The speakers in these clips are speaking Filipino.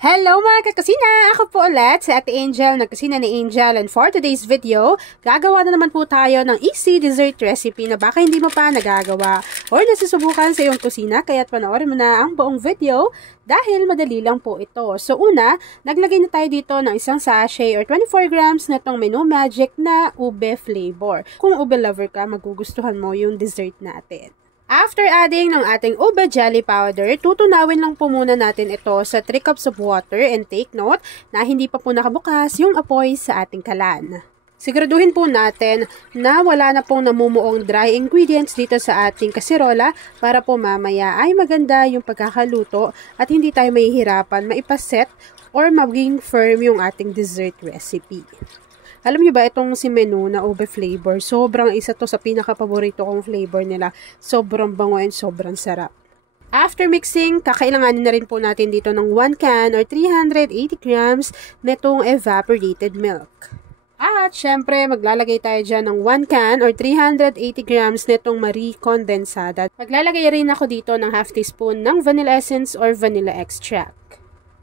Hello mga kakusina! Ako po ulit si Ate Angel, nagkusina ni Angel, and for today's video, gagawa na naman po tayo ng easy dessert recipe na baka hindi mo pa nagagawa or nasusubukan sa iyong kusina, kaya't panoorin mo na ang buong video dahil madali lang po ito. So una, naglagay na tayo dito ng isang sachet or 24 grams na itong Menu Magic na ube flavor. Kung ube lover ka, magugustuhan mo yung dessert natin. After adding ng ating ube jelly powder, tutunawin lang po muna natin ito sa 3 cups of water, and take note na hindi pa po nakabukas yung apoy sa ating kalan. Siguraduhin po natin na wala na pong namumuong dry ingredients dito sa ating kasirola para po mamaya ay maganda yung pagkakaluto at hindi tayo mahihirapan maipaset or maging firm yung ating dessert recipe. Alam niyo ba itong si Menu na ube flavor, sobrang isa to sa pinaka-paborito kong flavor nila. Sobrang bango and sobrang sarap. After mixing, kakailanganin na rin po natin dito ng 1 can or 380 grams netong evaporated milk. At syempre, maglalagay tayo dyan ng 1 can or 380 grams netong Marie Condensada. Maglalagay rin ako dito ng half teaspoon ng vanilla essence or vanilla extract.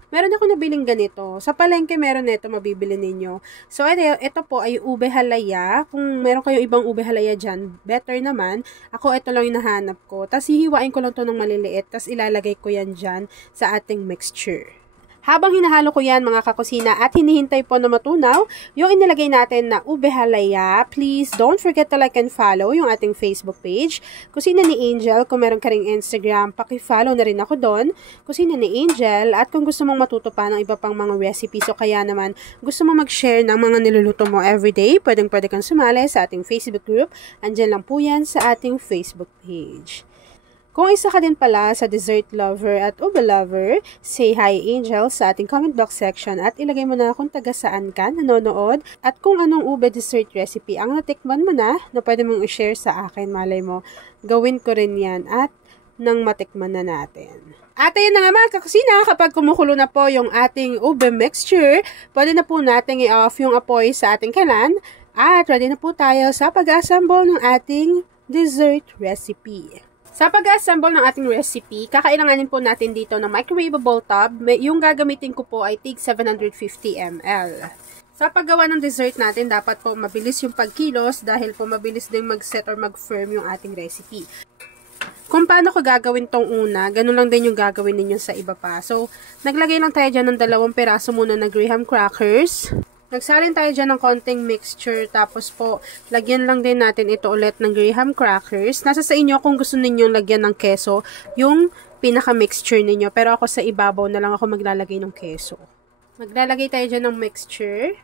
Meron ako nabiling ganito. Sa palengke meron nito, mabibili ninyo. So, ito po ay ube halaya. Kung meron kayo ibang ube halaya dyan, better naman. Ako, ito lang yung nahanap ko. Tapos, hihiwain ko lang to ng maliliit. Tapos, ilalagay ko yan dyan sa ating mixture. Habang hinahalo ko yan mga kakusina at hinihintay po na matunaw yung inilagay natin na ube halaya, please don't forget to like and follow yung ating Facebook page, Kusina ni Angel. Kung meron ka ring Instagram, paki-follow na rin ako doon, Kusina ni Angel. At kung gusto mong matuto pa ng iba pang mga recipes o kaya naman gusto mong mag-share ng mga niluluto mo everyday, pwede kang sumali sa ating Facebook group. Andyan lang po yan sa ating Facebook page. Kung isa ka din pala sa dessert lover at ube lover, say hi Angel sa ating comment box section at ilagay mo na kung taga saan ka nanonood at kung anong ube dessert recipe ang natikman mo na pwede mong i-share sa akin. Malay mo, gawin ko rin yan at nang matikman na natin. At ayun na nga mga kakusina, kapag kumukulo na po yung ating ube mixture, pwede na po natin i-off yung apoy sa ating kalan at ready na po tayo sa pag-assemble ng ating dessert recipe. Sa pag-assemble ng ating recipe, kakailanganin po natin dito ng microwavable tub. Yung gagamitin ko po ay tig 750 ml. Sa paggawa ng dessert natin, dapat po mabilis yung pagkilos dahil po mabilis din mag-set or mag-firm yung ating recipe. Kung paano ko gagawin tong una, ganun lang din yung gagawin ninyo sa iba pa. So, naglagay lang tayo dyan ng 2 peraso muna na graham crackers. Nagsalin tayo dyan ng konting mixture, tapos po, lagyan lang din natin ito ulit ng graham crackers. Nasa sa inyo kung gusto ninyong lagyan ng keso, yung pinaka-mixture ninyo. Pero ako sa ibabaw na lang ako maglalagay ng keso. Maglalagay tayo dyan ng mixture.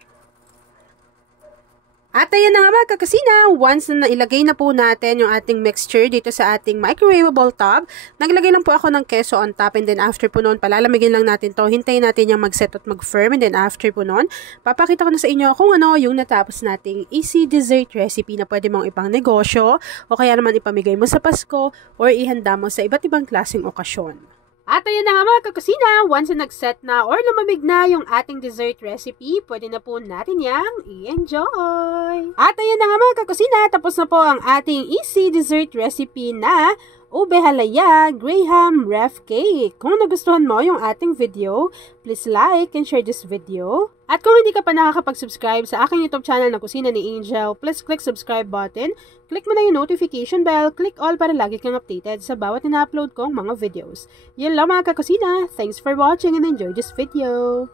At ayan na nga mga kakusina, once na nailagay na po natin yung ating mixture dito sa ating microwavable tub, naglagay lang po ako ng keso on top, and then after po noon, palalamigin lang natin to, hintayin natin yung mag-set at mag-firm, and then after po noon, papakita ko na sa inyo kung ano yung natapos nating easy dessert recipe na pwede mong ipang negosyo, o kaya naman ipamigay mo sa Pasko, or ihanda mo sa iba't ibang klaseng okasyon. At ayun na nga mga kakusina, once na nag-set na or lumamig na yung ating dessert recipe, pwede na po natin yang i-enjoy. At ayun na nga mga kakusina, tapos na po ang ating easy dessert recipe na ube halaya graham ref cake. Kung nagustuhan mo yung ating video, please like and share this video. At kung hindi ka pa nakakapag-subscribe sa aking YouTube channel na Kusina ni Angel, please click subscribe button, click mo na yung notification bell, click all para lagi kang updated sa bawat ina-upload kong mga videos. Yan lang mga kakusina. Thanks for watching and enjoy this video.